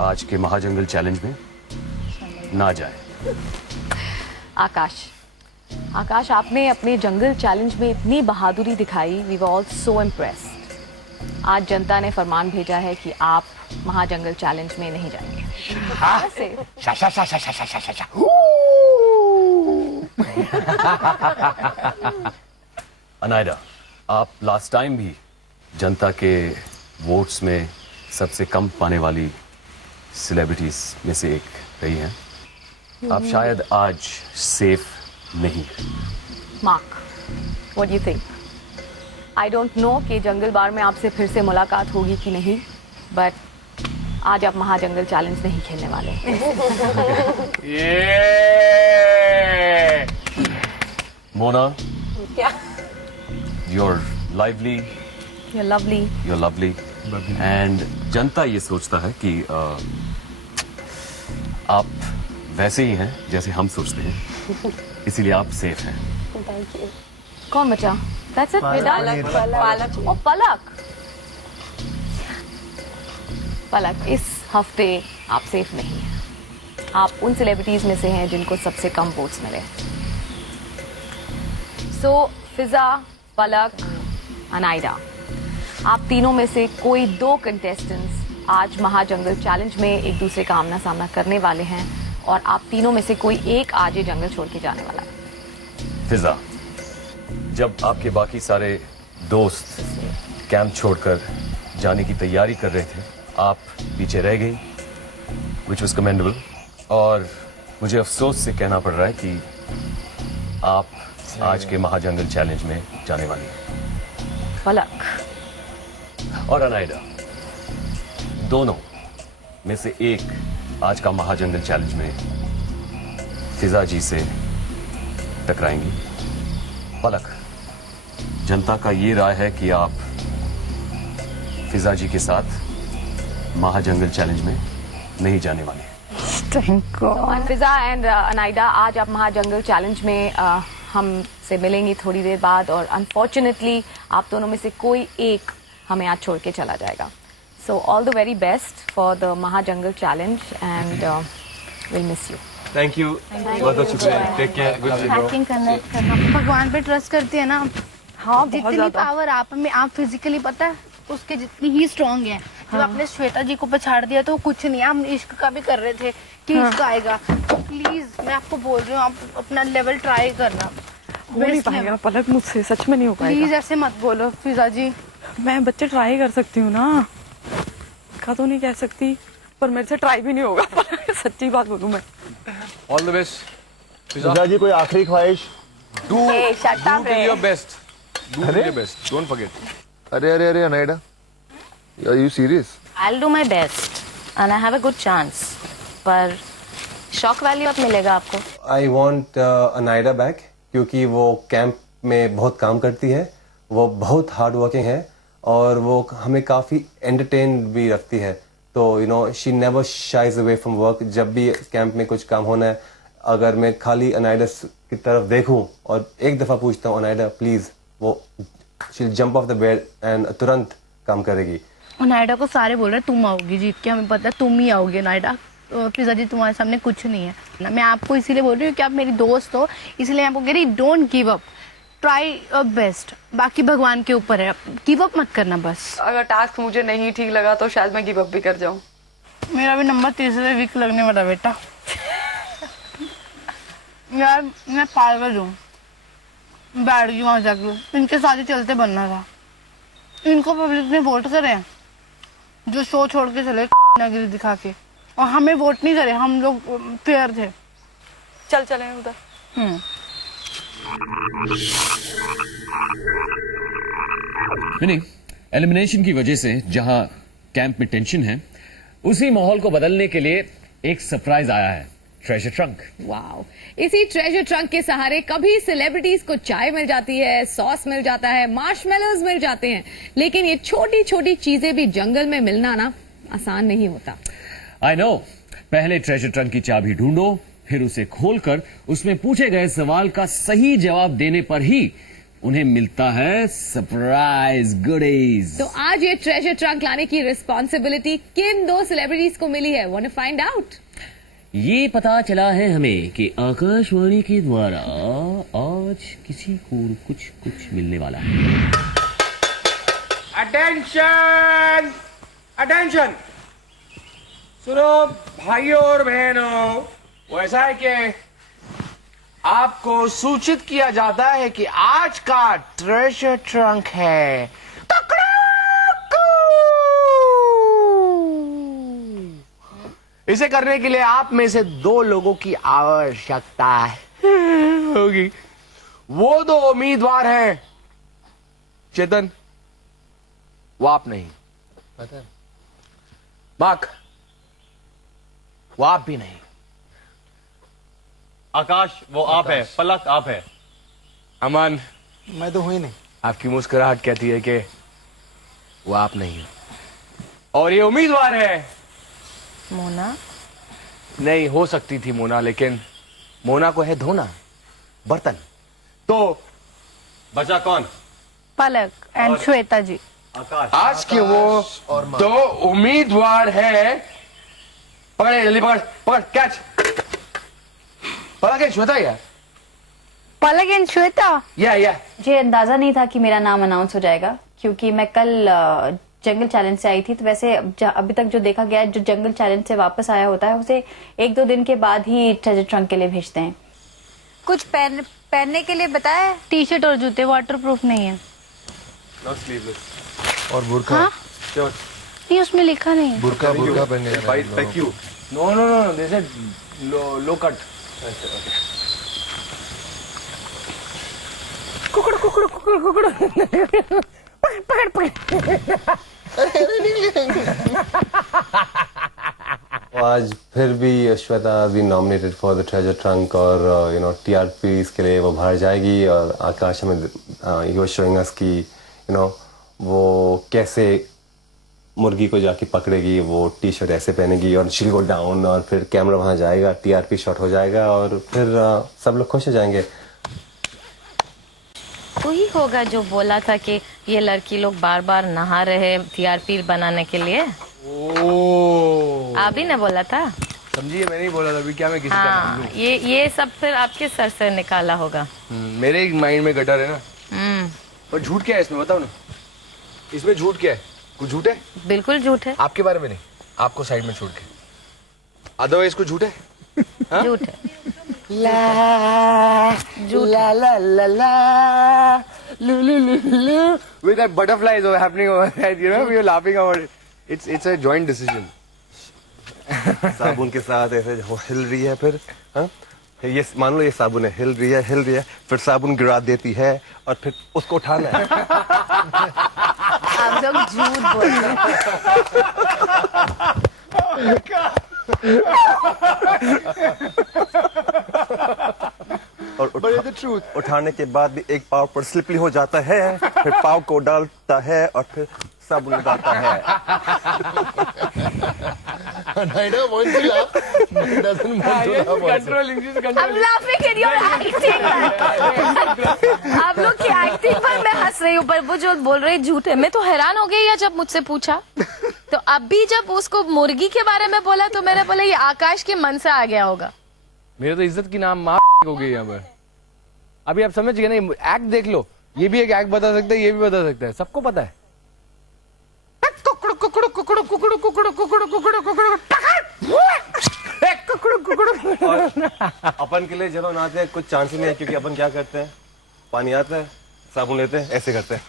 आज के महाजंगल चैलेंज में ना जाए। आकाश, आपने अपने जंगल चैलेंज में इतनी बहादुरी दिखाई, we were all so impressed. आज जनता ने फरमान भेजा है कि आप महाजंगल चैलेंज में नहीं जाएंगे। अनायरा, आप लास्ट टाइम भी जनता के वोट्स में सबसे कम पाने वाली सेलिब्रिटीज में से एक रही हैं। आप शायद आज सेफ नहीं। Mark, what do you think? I don't know कि जंगल बार में आपसे फिर से मुलाकात होगी कि नहीं, बट आज आप महाजंगल चैलेंज नहीं खेलने वाले। मोना, क्या? you're lively, You're lovely. you're lovely, and जनता ये सोचता है कि आप वैसे ही हैं जैसे हम सोचते हैं, इसीलिए आप सेफ हैं। Thank you. कौन बचा? That's it. We're done. पालक। ओ पलक, इस हफ्ते आप सेफ नहीं हैं। आप उन सेलिब्रिटीज में से हैं जिनको सबसे कम वोट्स मिले। सो फिजा, पलक, अनायरा, आप तीनों में से कोई दो कंटेस्टेंट्स आज महाजंगल चैलेंज में एक दूसरे का आमना सामना करने वाले हैं और आप तीनों में से कोई एक आज ये जंगल छोड़ के जाने वाला है। फिजा, जब आपके बाकी सारे दोस्त कैंप छोड़कर जाने की तैयारी कर रहे थे, आप पीछे रह गई, विच वॉज कमेंडेबल, और मुझे अफसोस से कहना पड़ रहा है कि आप आज के महाजंगल चैलेंज में जाने वाली हैं। पलक और अनायरा, दोनों में से एक आज का महाजंगल चैलेंज में फिजा जी से टकराएंगी। पलक, जनता का ये राय है कि आप फिजा जी के साथ महाजंगल चैलेंज में नहीं जाने वाले। फिजा एंड अनायरा, आज आप महाजंगल चैलेंज में हमसे मिलेंगी थोड़ी देर बाद और अनफॉर्चुनेटली आप दोनों में से कोई एक हमें आज छोड़ के चला जाएगा। So all the very best for the महाजंगल challenge and will miss you. Thank you, बहुत शुक्रिया। टेक केयर, गुड हैकिंग करना भगवान पे ट्रस्ट करती है ना। हाँ, जितनी पावर आप में, आप फिजिकली पता है उसके जितनी ही स्ट्रांग है। जब आपने श्वेता जी को पछाड़ दिया तो कुछ नहीं, हम इश्क का भी कर रहे थे कि इश्क आएगा। तो प्लीज मैं आपको बोल रही हूँ, आप अपना लेवल ट्राई करना। हो नहीं पाएगा पलक, मुझसे सच में नहीं हो पाएगा। प्लीज ऐसे मत बोलो फिजा जी। मैं बच्चे ट्राई कर सकती हूँ ना, का तो नहीं कह सकती, पर मेरे से ट्राई भी नहीं होगा। सच्ची बात बोलूँ मैं। All the best Fiza ji, कोई आखिरी ख्वाहिश? Do your best, do your best, don't forget. अरे अरे अरे Anaira, are you serious? I'll do my best and I have a good chance, पर शॉक वैल्यू अब मिलेगा आपको। I want अनायरा बैक, क्योंकि वो कैंप में बहुत काम करती है, वो बहुत हार्ड वर्किंग है और वो हमें काफ़ी एंटरटेन भी रखती है। तो you know she never shies away from work. जब भी कैंप में कुछ काम होना है, अगर मैं खाली अनायरा की तरफ देखूं और एक दफ़ा पूछता हूँ अनायरा प्लीज़, वो she jump of the bed and तुरंत काम करेगी। नायडा को सारे बोल रहे हैं तुम आओगी जीत के, हमें पता है तुम ही आओगे नायडा। फिजा जी तुम्हारे सामने कुछ नहीं है ना। मैं आपको इसीलिए बोल रही हूँ कि आप मेरी दोस्त हो, इसलिए मैं आपको कह रही don't give up, try your best. बाकी भगवान के ऊपर है, गिव अप मत करना बस। अगर टास्क मुझे नहीं ठीक लगा तो शायद मैं गिव अप भी कर जाऊँ। मेरा भी नंबर तीसरे वीक लगने वाला बेटा। यार मैं पागल हूँ, बैठ गई वहां जाके। इनके साथ ही चलते बनना था, इनको पब्लिक ने वोट करे, जो शो छोड़ के चले नगरी दिखा के, और हमें वोट नहीं करे। हम लोग फेयर थे। चल चले उधर। नहीं, एलिमिनेशन की वजह से जहां कैंप में टेंशन है, उसी माहौल को बदलने के लिए एक सरप्राइज आया है, ट्रेजर ट्रंक। वाओ, इसी ट्रेजर ट्रंक के सहारे कभी सेलिब्रिटीज को चाय मिल जाती है, सॉस मिल जाता है, मार्शमेलोज मिल जाते हैं, लेकिन ये छोटी छोटी चीजें भी जंगल में मिलना ना आसान नहीं होता। आई नो, पहले ट्रेजर ट्रंक की चाबी ढूंढो, फिर उसे खोलकर उसमें पूछे गए सवाल का सही जवाब देने पर ही उन्हें मिलता है सरप्राइज गुडीज। तो आज ये ट्रेजर ट्रंक लाने की रिस्पॉन्सिबिलिटी किन 2 सेलिब्रिटीज को मिली है? Want to find out? ये पता चला है हमें कि आकाशवाणी के द्वारा आज किसी को कुछ मिलने वाला है। Attention, attention. सुनो भाइयों और बहनों, वो ऐसा है कि आपको सूचित किया जाता है कि आज का ट्रेजर ट्रंक है इसे करने के लिए आप में से 2 लोगों की आवश्यकता होगी। वो 2 उम्मीदवार हैं। चेतन, वो आप नहीं। मार्क, वो आप भी नहीं। आकाश, वो आप है। पलक, आप है। अमन, मैं तो हुई नहीं। आपकी मुस्कुराहट कहती है कि वो आप नहीं हो। और ये उम्मीदवार है मोना। नहीं, हो सकती थी मोना, लेकिन मोना को है धोना बर्तन। तो बचा कौन? पलक एंड श्वेता जी। आकाश। आज के वो 2 उम्मीदवार हैं। पकड़, जल्दी पकड़, पकड़, कैच। पलक है, श्वेता है। पलक एंड श्वेता। या मुझे अंदाजा नहीं था कि मेरा नाम अनाउंस हो जाएगा, क्योंकि मैं कल जंगल चैलेंज से आई थी। तो वैसे अभी तक जो देखा गया है, जो जंगल चैलेंज से वापस आया होता है उसे 1-2 दिन के बाद ही ट्रेजर ट्रंक के लिए भेजते हैं। कुछ पहनने के लिए बताया? टी-शर्ट और जूते वाटरप्रूफ नहीं है। नॉट स्लीवलेस और बुर्का। हाँ? शर्ट नहीं, उसमें लिखा नहीं है। बुर्का पहनने का। Thank you. No, this is low cut. आज फिर भी Shweta be nominated for the treasure trunk और टीआरपी के लिए वो बाहर जाएगी। और आकाश हमें ही वाज शोइंग अस कि वो कैसे मुर्गी को जाके पकड़ेगी। वो टी-शर्ट ऐसे पहनेगी और शील गो डाउन, और फिर कैमरा वहां जाएगा, टीआरपी शॉट हो जाएगा और फिर सब लोग खुश हो जाएंगे। वही होगा जो बोला था कि ये लड़की लोग बार बार नहा रहे टीआरपी बनाने के लिए। आप ही ने बोला था। समझिए, मैं नहीं बोला था अभी। क्या मैं किसी का नाम लूं? ये सब फिर आपके सर से निकाला होगा। मेरे माइंड में गटर है ना। और झूठ क्या है इसमें, बताओ ना। इसमें झूठ क्या है? कुछ झूठ है? बिल्कुल झूठ है। आपके बारे में नहीं, आपको साइड में छोड़ के। अदरवाइज कुछ झूठ है? झूठ है। ला ला ला ला ला लू लू लू लू with that butterflies are happening over there, you know, we are laughing about it. It's a joint decision. साबुन के साथ ऐसे वो हिल रही है, फिर हाँ, ये मान लो ये साबुन है, हिल रही है, फिर साबुन गिरा देती है और फिर उसको उठाना है। आप लोग झूठ बोल रहे और उठाने के बाद भी एक पाव पर स्लिपली हो जाता है, फिर पाव को डालता है और फिर साबुन लगाता है। Naida wants to laugh, but doesn't want to laugh also. Controlling, she's controlling. I'm laughing at your acting. आप लोग की एक्टिंग पर मैं हंस रही हूँ, पर वो जो बोल रहे झूठ है। मैं तो हैरान हो गई है जब मुझसे पूछा। तो अभी जब उसको मुर्गी के बारे में बोला तो मैंने बोला ये आकाश के मन से आ गया होगा। मेरे तो इज्जत की नाम माँ हो गई यहाँ पर। अभी आप समझ गए ना, एक्ट देख लो। ये भी एक एक्ट बता सकता है, ये भी बता सकता है, सबको पता है। अपन के लिए जब हम आते हैं कुछ चांस ही नहीं है, क्योंकि अपन क्या करते हैं, पानी आता है, साबुन लेते हैं, ऐसे करते हैं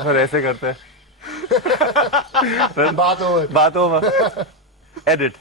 और ऐसे करते हैं। बात ओवर। एडिट।